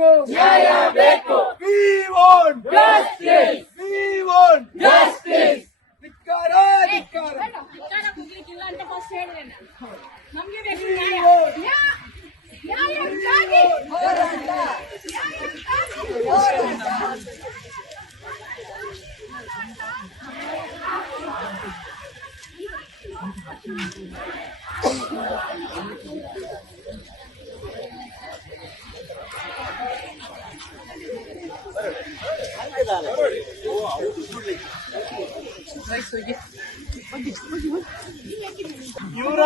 ಬೇಕು, ನ್ಯಾಯ ಬೇಕು. We want justice. We want justice. ಧಿಕ್ಕಾರ ಧಿಕ್ಕಾರ. ಧಿಕ್ಕಾರ ಮುಗಿಲಿಕ್ಕಿಲ್ಲ ಅಂತ ಫಸ್ಟ್ ಹೇಳಿದೆ. ನಮಗೆ ಬೇಕು ನ್ಯಾಯ. ನ್ಯಾಯಕ್ಕಾಗಿ ಹೋರಾಟ. ನ್ಯಾಯಕ್ಕಾಗಿ ಹೋರಾಟ. ಇವರ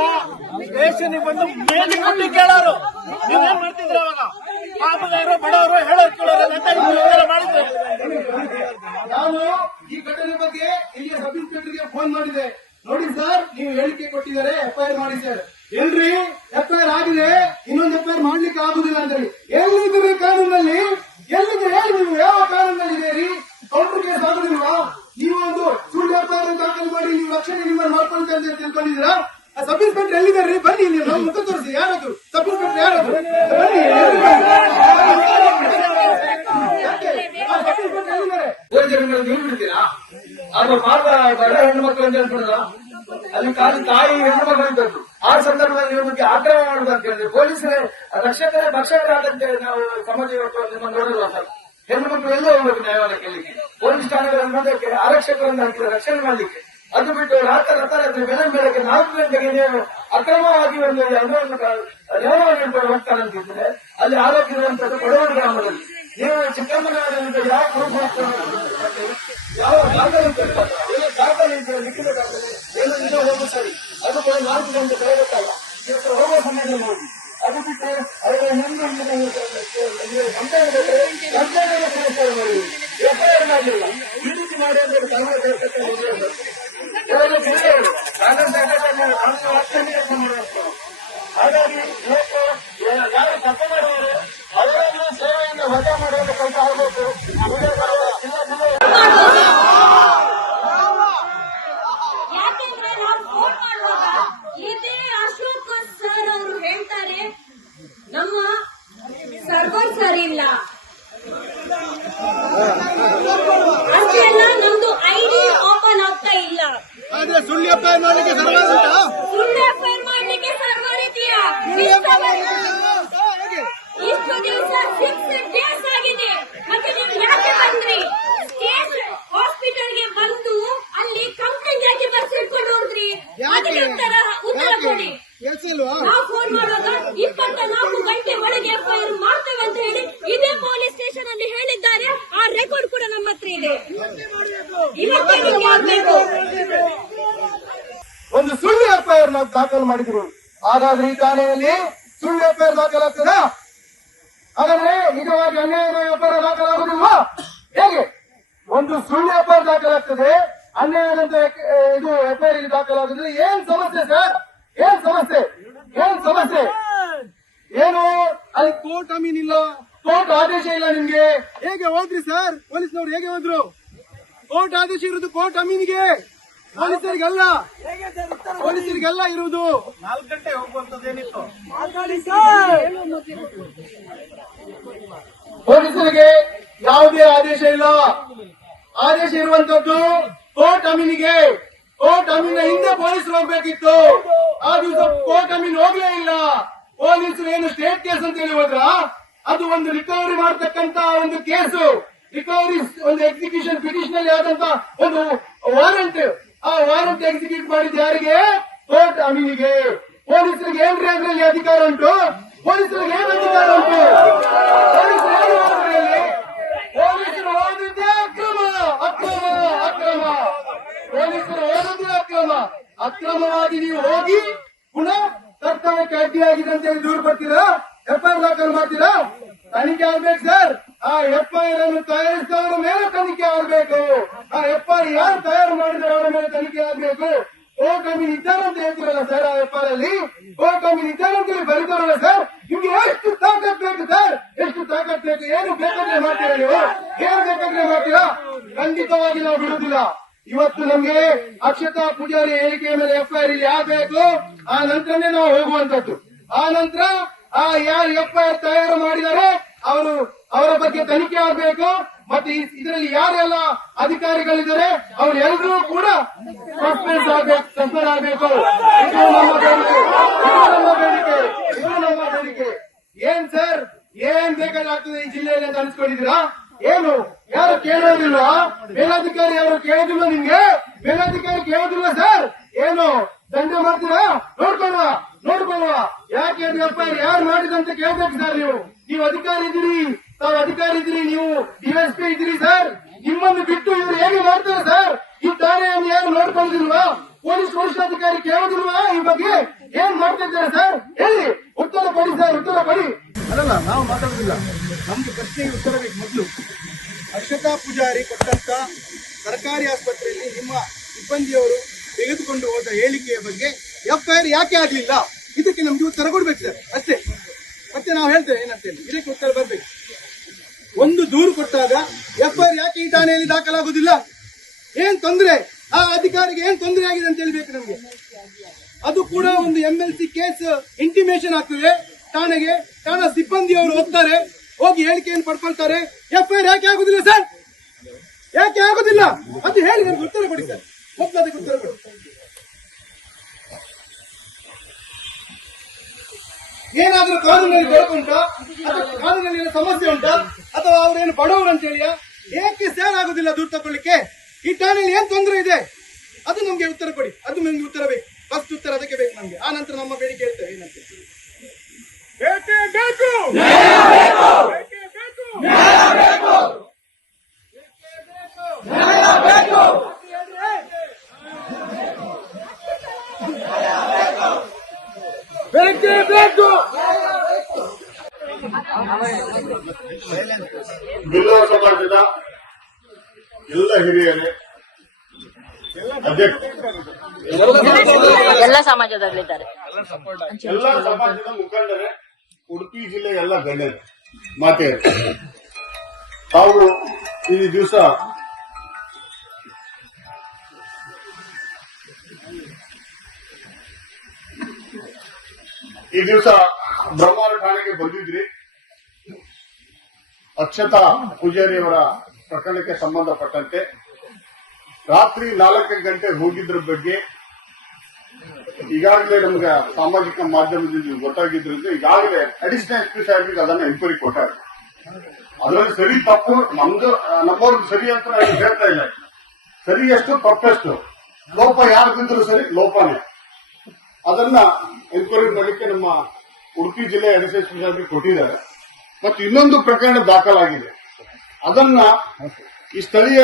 ಸ್ಟೇಷನ್ ಬಂದು ಮೇಲೆ ಕೊಟ್ಟು ಕೇಳೋರು ನೀವೇನ್ ಮಾಡ್ತಿದ್ರ ಅವಾಗ ಪಾಪಗಾರರು ಬಡವರು ಹೇಳೋರು ಕೇಳೋರು ಅಂತ ಮಾಡಿದ್ರೆ ನಾನು ಈ ಘಟನೆ ಬಗ್ಗೆ ಇಲ್ಲಿಯ ಸಬ್ ಇನ್ಸ್ಪೆಕ್ಟರ್ಗೆ ಫೋನ್ ಮಾಡಿದೆ. ನೋಡಿ ಸರ್, ನೀವು ಹೇಳಿಕೆ ಕೊಟ್ಟಿದ್ದಾರೆ, ಎಫ್ಐಆರ್ ಮಾಡಿ ಸರ್. ಎಲ್ರಿ ಎಫ್ಐಆರ್ ಆಗಿದೆ, ಇನ್ನೊಂದು ಎಫ್ಐಆರ್ ಮಾಡ್ಲಿಕ್ಕೆ ಆಗುದಿಲ್ಲ ಅಂತ ಹೇಳಿ ಎಲ್ಲಿದ್ದೀರಿ ಕಾನೂನಲ್ಲಿ? ಎಲ್ಲಿದ್ರೆ ಹೇಳಿ, ನೀವು ಯಾವ ಕಾನೂನಲ್ಲಿ ಇದ್ದೀರಿ? ಕೌಂಟರ್ ಕೇಸ್ ಆಗುದಿಲ್ವಾ? ನೀವು ಒಂದು ಸುಳ್ಳು ಎಫ್ಐಆರ್ ದಾಖಲು ಮಾಡಿ ನೀವು ರಕ್ಷಣೆ ನಿಮ್ಮನ್ನು ಮಾಡ್ಕೊಳ್ತಾ ಅಂತ ತಿಳ್ಕೊಂಡಿದ್ದೀರಾ? ಸಬ್ ಇನ್ಸ್ಪೆಕ್ಟರ್ ಎಲ್ಲಿದ್ದಾರೆ? ಬನ್ನಿ, ನೀವು ನಮ್ಮ ಮುಖ ತೋರಿಸಿ. ಯಾರದು ಸಬ್ ಇನ್ಸ್ಪೆಕ್ಟರ್? ಯಾರದು? ಬನ್ನಿ. ನೀವು ಬಿಡ್ತೀರಾ? ಅದು ಮಾರ್ಗ ಬಡ ಹೆಣ್ಣು ಮಕ್ಕಳು ಅಂತ ಹೇಳ್ಬಿಡುದ? ಅಲ್ಲಿ ಖಾಲಿ ತಾಯಿ ಹೆಣ್ಣು ಮಕ್ಕಳು ಇದ್ದದ್ದು. ಆ ಸಂದರ್ಭದಲ್ಲಿ ನಿಮ್ಮ ಬಗ್ಗೆ ಆಕ್ರಮ ಮಾಡುದು ಅಂತ ಹೇಳಿದ್ರೆ ಪೊಲೀಸರೇ ರಕ್ಷಕರೇ ಭಕ್ಷಕರಾದಂತೆ ನಾವು ಸಮಾಜ ನಿಮ್ಮ ನೋಡಿಲ್ವಾ ಸರ್? ಹೆಣ್ಣು ಮಕ್ಕಳು ಎಲ್ಲ ಹೋಗ್ಬೇಕು ನ್ಯಾಯಾಲಯ ಕೇಳಲಿಕ್ಕೆ, ಪೊಲೀಸ್ ಠಾಣೆಗಳಲ್ಲಿ ಬಂದಕ್ಕೆ ಆರಕ್ಷಕರನ್ನು ಹಾಕಿದ್ರೆ ರಕ್ಷಣೆ ಮಾಡ್ಲಿಕ್ಕೆ. ಅದು ಬಿಟ್ಟು ರಾತ್ರಿ ಬೆಳಗ್ಗೆ 4 ಗಂಟೆಗೆ ನೀವು ಅಕ್ರಮವಾಗಿ ಒಂದು ನೇಮವನ್ನು ಹಿಡ್ಕೊಂಡು ಹೋಗ್ತಾರಂತಿದ್ರೆ ಅಲ್ಲಿ ಆರೋಗ್ಯವಂತದ್ದು ಬಡವರ ಗ್ರಾಮದಲ್ಲಿ. ನೀವು ಚಿಕ್ಕಮ್ಮನವರಿಂದ ಯಾವ ಪ್ರೂಫ್ ಯಾವ ದಾಖಲೆ ದಾಖಲೆ ಲಿಖಿತ ದಾಖಲೆ ಏನು ನಿಜ ಹೋಗು ಸರಿ, ಅದು ಕೂಡ 4 ಗಂಟೆ ಬೆಳಗುತ್ತಲ್ಲ ಇವತ್ತು ಹೋಗುವ ಸಮಯದಲ್ಲಿ ನೋಡಿ. ಅದು ಬಿಟ್ಟು ಅವರ ಎಫ್ಐಆರ್ ಮಾಡಲಿಲ್ಲ, ಈ ರೀತಿ ಮಾಡಿ ಅಂತ ಹಾಗಾಗಿ ಇವತ್ತು ಯಾರು ತಪ್ಪ ಮಾಡುವವರು ಅವರನ್ನು ಸೇವೆಯಿಂದ ವಜಾ ಮಾಡುವಂತ ಕೆಲಸ ಆಗಬೇಕು. ಯಾಕೆಂದ್ರೆ ನಾವು ಫೋನ್ ಮಾಡುವಾಗ ಇದೇ ಅಶೋಕ್ ಸರ್ ಅವರು ಹೇಳ್ತಾರೆ ನಮ್ಮ ಸರ್ವರ್ ಸರಿ ಇಲ್ಲ, ಅಷ್ಟೇ ಅಲ್ಲ ನಮ್ದು ಐಡಿ ಓಪನ್ ಆಗ್ತಾ ಇಲ್ಲ. ಸುಳ್ಳು ಎಫ್ಐಆರ್ ಮಾಡಲಿಕ್ಕೆ ಸರ್ವರ್ ಉಂಟಾ? ಸುಳ್ಳು ಎಫ್ಐಆರ್ ಮಾಡಲಿಕ್ಕೆ ಸರ್ವರ್ ಇದೆಯಾ? ಇಷ್ಟು ದಿವಸ 6 ಡೇಸ್ ಆಗಿದೆ. ಮತ್ತೆ ನೀವು ಯಾಕೆ ಬಂದ್ರಿ? ಹಾಸ್ಪಿಟಲ್ಗೆ ಬಂದು ಅಲ್ಲಿ ಕಂಪ್ಲೇಂಟ್ ಯಾಕೆ ಬರ್ಸಿಟ್ಕೊಂಡು ಹೋದ್ರಿ? ಅದಕ್ಕೆ ಉತ್ತರ ಕೊಡಿ. ನಾವು ಫೋನ್ ಮಾಡುವಾಗ 24 ಗಂಟೆ ಒಳಗೆ ಎಫ್ಐಆರ್ ಮಾಡ್ತೇವೆ ಅಂತ ಹೇಳಿ ಇದೇ ಪೊಲೀಸ್ ಸ್ಟೇಷನ್ ಅಲ್ಲಿ ಹೇಳಿದ್ದಾರೆ. ಆ ರೆಕಾರ್ಡ್ ಕೂಡ ನಮ್ಮ ಹತ್ರ ಇದೆ. ಒಂದು ಸುಳ್ಳು ಎಫ್ಐಆರ್ ನಾವು ದಾಖಲು ಮಾಡಿದ್ರು. ಹಾಗಾದ್ರೆ ಈ ಠಾಣೆಯಲ್ಲಿ ಸುಳ್ಳು ಎಫ್ಐಆರ್ ದಾಖಲಾಗ್ತದ? ಹಾಗಾದ್ರೆ ನಿಜವಾಗಿ ಅನ್ಯಾಯದ ಎಫ್ಐಆರ್ ದಾಖಲಾಗುದಿಲ್ವಾ? ಹೇಗೆ ಒಂದು ಸುಳ್ಳು ಎಫ್ಐಆರ್ ದಾಖಲಾಗ್ತದೆ, ಅನ್ಯಾಯದಂತ ಇದು ಎಫ್ಐಆರ್ ದಾಖಲಾಗುದಿಲ್ಲ? ಏನ್ ಸಮಸ್ಯೆ ಸರ್? ಏನ್ ಸಮಸ್ಯೆ? ಏನ್ ಸಮಸ್ಯೆ ಏನು? ಅಲ್ಲಿ ಕೋರ್ಟ್ ಅಮೀನ್ ಇಲ್ಲ, ಕೋರ್ಟ್ ಆದೇಶ ಇಲ್ಲ ನಿಮ್ಗೆ. ಹೇಗೆ ಹೋದ್ರಿ ಸರ್? ಪೊಲೀಸ್ನವ್ರು ಹೇಗೆ ಹೋದ್ರು? ಕೋರ್ಟ್ ಆದೇಶ ಇರುವುದು ಕೋರ್ಟ್ ಅಮೀನಿಗೆ, ಪೊಲೀಸರಿಗೆಲ್ಲ. ಪೊಲೀಸರಿಗೆಲ್ಲ ಇರುವುದು 4 ಗಂಟೆ ಹೋಗುವಂತದ್ದೇನಿತ್ತು? ಪೊಲೀಸರಿಗೆ ಯಾವುದೇ ಆದೇಶ ಇಲ್ಲ. ಆದೇಶ ಇರುವಂತದ್ದು ಕೋರ್ಟ್ ಅಮೀನಿಗೆ. ಕೋರ್ಟ್ ಅಮೀನ ಹಿಂದೆ ಪೊಲೀಸರು ಹೋಗ್ಬೇಕಿತ್ತು. ಆ ದಿವಸ ಕೋರ್ಟ್ ಅಮೀನ್ ಹೋಗ್ಲೇ ಇಲ್ಲ. ಪೊಲೀಸರು ಏನು ಸ್ಟೇಟ್ ಕೇಸ್ ಅಂತ ಹೇಳಿ ಹೋದ್ರ? ಅದು ಒಂದು ರಿಕವರಿ ಮಾಡತಕ್ಕಂತ ಒಂದು ಕೇಸು. ರಿಕವರಿ ಒಂದು ಎಕ್ಸಿಕ್ಯೂಷನ್ ಪಿಟಿಷನ್ ಆದಂತ ಒಂದು ವಾರಂಟ್. ಆ ವಾರಂಟ್ ಎಕ್ಸಿಕ್ಯೂಟ್ ಮಾಡಿದ ಯಾರಿಗೆ? ಕೋರ್ಟ್ ಅಮೀನಿಗೆ. ಪೊಲೀಸರಿಗೆ ಏನ್ರಿ ಅದರಲ್ಲಿ ಅಧಿಕಾರ ಉಂಟು? ಪೊಲೀಸರಿಗೆ ಏನ್ ಅಧಿಕಾರ ಉಂಟು? ಪೊಲೀಸರು ಏನು ಅದರಲ್ಲಿ? ಪೊಲೀಸರು ಓದಿದ್ದೇ ಅಕ್ರಮ, ಅಕ್ರಮ, ಅಕ್ರಮ. ಪೊಲೀಸರು ಓದಿದ್ದೇ ಅಕ್ರಮ. ಅಕ್ರಮವಾಗಿ ನೀವು ಹೋಗಿ ಪುನಃ ಕರ್ತವ್ಯಕ್ಕೆ ಅಡ್ಡಿಯಾಗಿದೆ ಅಂತ ಹೇಳಿ ದೂರು ಬರ್ತೀರಾ? ಎಫ್ಐಆರ್ ದಾಖಲು ಮಾಡ್ತೀರಾ? ತನಿಖೆ ಆಗ್ಬೇಕು ಸರ್. ಆ ಎಫ್ಐಆರ್ ಅನ್ನು ತಯಾರಿಸಿದವರ ಮೇಲೆ ತನಿಖೆ ಆಗಬೇಕು. ಆ ಎಫ್ಐಆರ್ ಯಾರು ತಯಾರು ಮಾಡಿದ್ರೆ ಅವರ ಮೇಲೆ ತನಿಖೆ ಆಗಬೇಕು. ಕೋರ್ಟ್ ಅಮೀನ್ ಇದ್ದಾರೆ ಅಂತ ಹೇಳ್ತೀರಲ್ಲ ಸರ್, ಆ ಎಫ್ಐಆರ್ ಅಲ್ಲಿ ಕೋರ್ಟ್ ಅಮೀನ್ ಇದ್ದಾರೆ ಅಂತ ಹೇಳಿ ಬರೀತಾರಲ್ಲ ಸರ್. ನಿಮ್ಗೆ ಎಷ್ಟು ತಾಕತ್ ಬೇಕು ಸರ್? ಎಷ್ಟು ತಾಕತ್ ಬೇಕು? ಏನು ಬೇಕಾದ್ರೆ ಮಾಡ್ತೀರಾ ನೀವು? ಏನು ಬೇಕಾದ್ರೆ ಮಾಡ್ತೀರಾ? ಖಂಡಿತವಾಗಿ ನಾವು ಬಿಡುವುದಿಲ್ಲ. ಇವತ್ತು ನಮ್ಗೆ ಅಕ್ಷತಾ ಪೂಜಾರಿ ಹೇಳಿಕೆಯ ಮೇಲೆ ಎಫ್ಐಆರ್ ಇಲ್ಲಿ ಆಗ್ಬೇಕು. ಆ ನಂತರನೇ ನಾವು ಹೋಗುವಂತದ್ದು. ಆ ನಂತರ ಆ ಯಾರು ಎಫ್ಐಆರ್ ತಯಾರು ಮಾಡಿದರೆ ಅವರ ಬಗ್ಗೆ ತನಿಖೆ ಆಗಬೇಕು. ಮತ್ತೆ ಇದರಲ್ಲಿ ಯಾರೆಲ್ಲ ಅಧಿಕಾರಿಗಳಿದ್ದಾರೆ ಅವರೆಲ್ಲರೂ ಕೂಡ ಸಸ್ಪೆಂಡ್ ಆಗಬೇಕು, ಸಸ್ಪೆಂಡ್ ಆಗಬೇಕು. ಇದು ನಮ್ಮ ಬೇಡಿಕೆ. ಏನ್ ಸರ್, ಏನ್ ಬೇಕಾಗ್ತದೆ ಈ ಜಿಲ್ಲೆಯಲ್ಲಿ ಅಂತ ಅನ್ಸ್ಕೊಂಡಿದ್ದೀರಾ? ಏನು ಯಾರು ಕೇಳೋದಿಲ್ವಾ? ಮೇಲಾಧಿಕಾರಿ ಯಾರು ಕೇಳೋದಿಲ್ಲ? ನಿಮ್ಗೆ ಮೇಲಾಧಿಕಾರಿ ಕೇಳೋದಿಲ್ಲ ಸರ್? ಏನು ದಂಡ ಮಾಡ್ತೀರಾ? ನೋಡ್ಕೊಳ್ವಾ ಯಾಕೆ ಎಫ್ಐಆರ್ ಯಾರು ಮಾಡಿದಂತ ಕೇಳ್ಬೇಕು ಸರ್. ನೀವು ಅಧಿಕಾರಿ ಇದ್ದೀರಿ, ತಾವು ಅಧಿಕಾರಿ ಇದ್ದೀರಿ, ನೀವು ಡಿಎಸ್ಪಿ ಇದ್ದೀರಿ ಸರ್. ನಿಮ್ಮನ್ನು ಬಿಟ್ಟು ಇವರು ಹೇಗೆ ಮಾಡ್ತಾರೆ ಸರ್? ಈ ಠಾಣೆಯನ್ನು ಯಾರು ನೋಡ್ಕೊಳ್ಳೋದಿಲ್ವಾ? ಪೊಲೀಸ್ ವರಿಷ್ಠಾಧಿಕಾರಿ ಕೇಳೋದಿಲ್ವಾ ಈ ಬಗ್ಗೆ? ಏನ್ ಮಾಡ್ತಿದ್ದಾರೆ ಸರ್? ಹೇಳಿ, ಉತ್ತರ ಕೊಡಿ ಸರ್, ಉತ್ತರ ಕೊಡಿ. ಅಲ್ಲಲ್ಲ, ನಾವು ಮಾತಾಡೋದಿಲ್ಲ. ನಮ್ಗೆ ಪ್ರಶ್ನೆಗೆ ಉತ್ತರ ಬೇಕು. ಮೊದಲು ಅಕ್ಷತಾ ಪೂಜಾರಿ ಕೊಟ್ಟಂತ ಸರ್ಕಾರಿ ಆಸ್ಪತ್ರೆಯಲ್ಲಿ ನಿಮ್ಮ ಸಿಬ್ಬಂದಿಯವರು ತೆಗೆದುಕೊಂಡು ಹೋದ ಹೇಳಿಕೆಯ ಬಗ್ಗೆ ಎಫ್ಐಆರ್ ಯಾಕೆ ಆಗ್ಲಿಲ್ಲ? ಇದಕ್ಕೆ ನಮ್ಗೆ ಉತ್ತರ ಕೊಡ್ಬೇಕು ಸರ್, ಅಷ್ಟೇ. ಮತ್ತೆ ನಾವು ಹೇಳ್ತೇವೆ ಏನಂತೇಳಿ, ಇದಕ್ಕೆ ಉತ್ತರ ಬರ್ಬೇಕು. ಒಂದು ದೂರು ಕೊಟ್ಟಾಗ ಎಫ್ಐಆರ್ ಯಾಕೆ ಈ ಠಾಣೆಯಲ್ಲಿ ದಾಖಲಾಗುವುದಿಲ್ಲ? ಏನ್ ತೊಂದರೆ, ಆ ಅಧಿಕಾರಿಗೆ ಏನ್ ತೊಂದರೆ ಆಗಿದೆ ಅಂತ ಹೇಳ್ಬೇಕು ನಮ್ಗೆ. ಅದು ಕೂಡ ಒಂದು MLC ಕೇಸ್ ಇಂಟಿಮೇಷನ್ ಆಗ್ತದೆ ಠಾಣೆಗೆ. ಠಾಣಾ ಸಿಬ್ಬಂದಿಯವರು ಹೋಗ್ತಾರೆ, ಹೋಗಿ ಹೇಳಿಕೆಯನ್ನು ಪಡ್ಕೊಳ್ತಾರೆ. ಎಫ್ಐಆರ್ ಯಾಕೆ ಆಗುದಿಲ್ಲ ಸರ್? ಯಾಕೆ ಆಗುದಿಲ್ಲ ಅದು ಹೇಳಿ, ನಮ್ಗೆ ಉತ್ತರ ಕೊಡಿ ಸರ್. ಮೊದಲು ಅದಕ್ಕೆ ಉತ್ತರ ಕೊಡಿ. ಏನಾದ್ರೂ ಕಾನೂನಲ್ಲಿ ತೊಡಕುಂಟಾ ಅಥವಾ ಕಾನೂನಲ್ಲಿ ಸಮಸ್ಯೆ ಉಂಟಾ ಅಥವಾ ಅವರೇನು ಬಡವರು ಅಂತ ಹೇಳಿಯಾ? ಏಕೆ ಸರ್ ಆಗುದಿಲ್ಲ ದೂರ ತಗೊಳ್ಳಿಕ್ಕೆ? ಈ ಠಾಣೆಯಲ್ಲಿ ಏನ್ ತೊಂದರೆ ಇದೆ ಅದು ನಮ್ಗೆ ಉತ್ತರ ಕೊಡಿ. ಅದು ನಮ್ಗೆ ಉತ್ತರ ಬೇಕು, ಫಸ್ಟ್ ಉತ್ತರ ಅದಕ್ಕೆ ಬೇಕು ನಮ್ಗೆ. ಆ ನಂತರ ನಮ್ಮ ಬೇಡಿಕೆ ಹೇಳ್ತೇವೆ ಏನಂತ. ಬಿಲ್ಲವ ಸಮಾಜದ ಎಲ್ಲ ಹಿರಿಯರೇ, ಎಲ್ಲ ಸಮಾಜದಲ್ಲಿದ್ದಾರೆ, ಎಲ್ಲ ಸಮಾಜದ ಮುಖಂಡರೇ, ಉಡುಪಿ ಜಿಲ್ಲೆಯ ಎಲ್ಲ ಗಣ್ಯರು, ಮಾತೆಯರು, ತಾವು ಈ ದಿವಸ ಬ್ರಹ್ಮಾವರ ಠಾಣೆಗೆ ಬಂದಿದ್ರಿ. ಅಕ್ಷತಾ ಪೂಜಾರಿಯವರ ಪ್ರಕರಣಕ್ಕೆ ಸಂಬಂಧಪಟ್ಟಂತೆ ರಾತ್ರಿ 4 ಗಂಟೆ ಹೋಗಿದ್ರ ಬಗ್ಗೆ ಈಗಾಗಲೇ ನಮ್ಗೆ ಸಾಮಾಜಿಕ ಮಾಧ್ಯಮದಲ್ಲಿ ಗೊತ್ತಾಗಿದ್ರಿಂದ ಈಗಾಗಲೇ ಅಡಿಷನಲ್ ಎಸ್ಪಿ ಸಾಹೇಬ್ರಿಗೆ ಅದನ್ನ ಎನ್ಕ್ವೈರಿ ಕೊಟ್ಟಾರೆ. ಅದರಲ್ಲಿ ಸರಿ ತಪ್ಪು ನಮ್ಮವ್ರಿಗೆ ಸರಿ ಅಂತ ನಾನು ಹೇಳ್ತಾ ಇಲ್ಲ. ಸರಿ ಎಷ್ಟು ತಪ್ಪೆಷ್ಟು, ಲೋಪ ಯಾರು ಬಿದ್ದರೂ ಸರಿ ಲೋಪನೇ. ಅದನ್ನ ಎನ್ಕ್ವೈರಿ ಮಾಡಲಿಕ್ಕೆ ನಮ್ಮ ಉಡುಪಿ ಜಿಲ್ಲೆ ಅಡಿಷನಲ್ ಎಸ್ಪಿ ಸಾಹೇಬ್ರಿಗೆ ಕೊಟ್ಟಿದ್ದಾರೆ. ಮತ್ತು ಇನ್ನೊಂದು ಪ್ರಕರಣ ದಾಖಲಾಗಿದೆ. ಅದನ್ನ ಈ ಸ್ಥಳೀಯ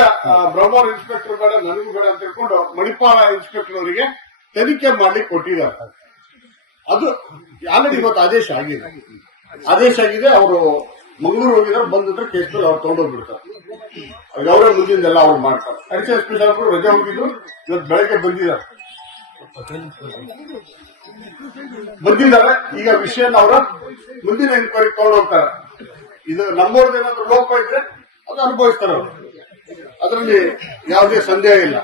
ಬ್ರಹ್ಮಾವರ ಇನ್ಸ್ಪೆಕ್ಟರ್ ಬೇಡ, ನನಗೂ ಬೇಡ ಅಂತ ಹೇಳ್ಕೊಂಡು ಮಣಿಪಾಲ ಇನ್ಸ್ಪೆಕ್ಟರ್ ಅವರಿಗೆ ತನಿಖೆ ಮಾಡ್ಲಿಕ್ಕೆ ಕೊಟ್ಟಿದ್ದಾರೆ. ಅದು ಆಲ್ರೆಡಿ ಇವತ್ತು ಆದೇಶ ಆಗಿದೆ. ಅವರು ಮಂಗಳೂರು ಹೋಗಿದ್ದಾರೆ, ಬಂದಿದ್ರೆ ಕೇಸ್ ಮೇಲೆ ಅವ್ರು ತಗೊಂಡೋಗ್ಬಿಡ್ತಾರೆ. ಅವರೇ ಮುಂದಿಂದೆಲ್ಲ ಅವ್ರು ಮಾಡ್ತಾರೆ. ಅಡಿಷನಲ್ ಎಸ್ಪಿ ಸಾಹೇಬರು ರಜೆ ಹೋಗಿದ್ದು ಇವತ್ತು ಬೆಳಗ್ಗೆ ಬಂದಿದ್ದಾರೆ. ಈಗ ವಿಷಯನ ಅವರ ಮುಂದಿನ ಎನ್ಕ್ವೈರಿ ತಗೊಂಡೋಗ್ತಾರೆ. ಇದು ನಮ್ಮವ್ರದ್ದೇನಾದ್ರೂ ಲೋಪ ಇದ್ರೆ ಅದು ಅನುಭವಿಸ್ತಾರೆ ಅವರು, ಅದರಲ್ಲಿ ಯಾವುದೇ ಸಂದೇಹ ಇಲ್ಲ.